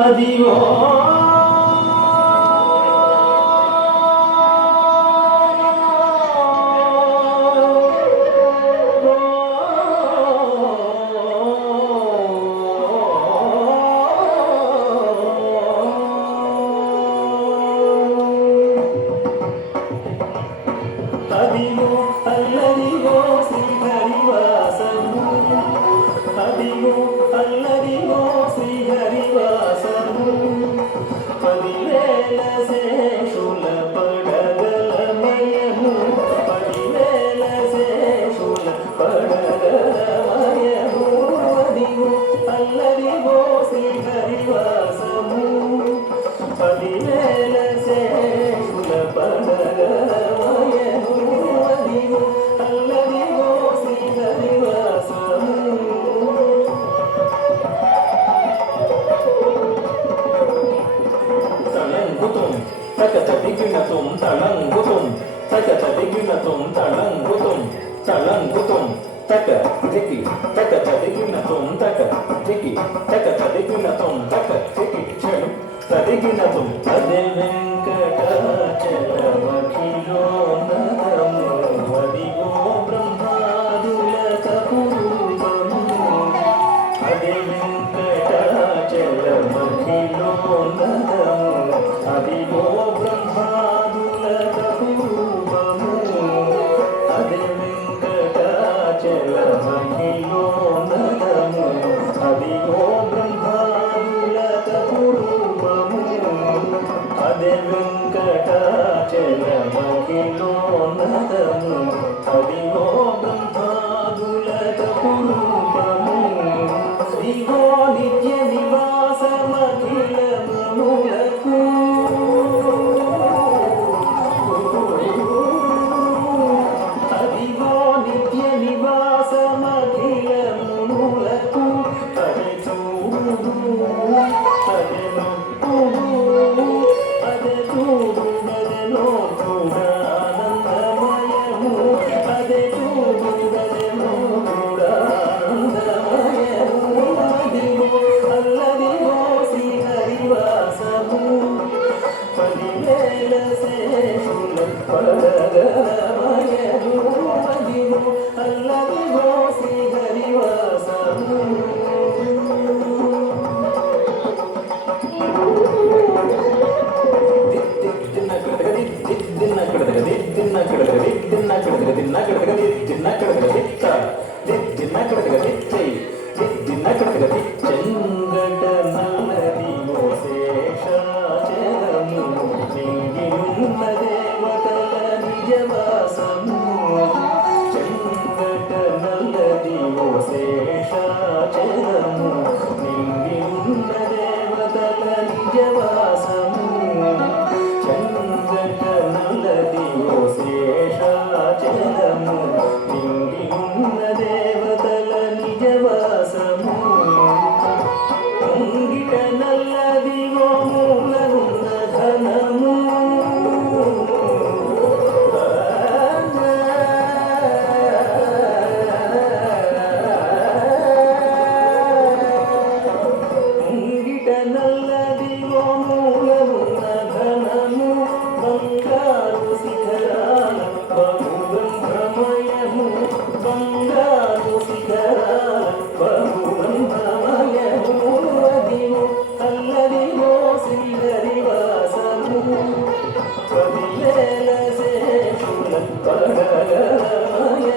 అదివో అదివో అల్లదివో శ్రీహరివాసము అదివో అల్లదివో శ్రీహరివాసము 10,000 శేషుల పడగలమయము 10,000 శేషుల పడగలమయము అదివో అల్లదివో శ్రీహరివాసము 10,000 శేషుల పడగలమయము అదివో అల్లదివో శ్రీహరివాసము తలంగుతుం తకత దిగినతుం తలంగుతుం తకత దిగినతుం తలంగుతుం తలంగుతుం తక దిగి తకత దిగినతుం తక దిగి తకత దిగినతుం తక దిగి చెడు తదిగినతుం అదే వెంకటాచలమఖిలో నదము అదిగో బ్రహ్మాదుల కపురూపము అదే వెంకటాచలమఖిలో నదము అదిగో బ్రహ్మాదుల కపురూపము అదే వెంకటాచలమఖిలో నదము అదిగో బ్రహ్మాదుల కపురూపము అదే వెంకటాచలమఖిలో నదము అదిగో బ్రహ్మాదుల కపురూపము శ్రీగో నిత్య నివాసమఖిలములకు అదిగో నిత్య నివాసమఖిలములకు అదే చూడు అదే నొప్పుడు అదే చూడు అదే నోకుడానందమయము అదే చూడు అదే నోకుడానందమయము అదిగో అల్లదిగో శ్రీహరివాసము 10,000 శేషుల పడగలమయము అదిగో అల్లదిగో శ్రీహరివాసము చెంగట నల్లదివో శేషాచలము నింగినున్న దేవతల నిజవాసము చెంగట నల్లదివో శేషాచలము నింగినున్న దేవతల నిజవాసము చెంగట నల్లదివో శేషాచలము నింగినున్న దేవతల నిజవాసము ముంగిట నల్లదివో మూలనున్న ధనము ముంగిట నల్లదివో మూలనున్న ధనము బంగారు శిఖరాల బహుబ్రహ్మమయము బంగారు శిఖరాల బహుబ్రహ్మమయము అదివో అల్లదివో శ్రీహరివాసము 10,000 శేషుల పడగలమయము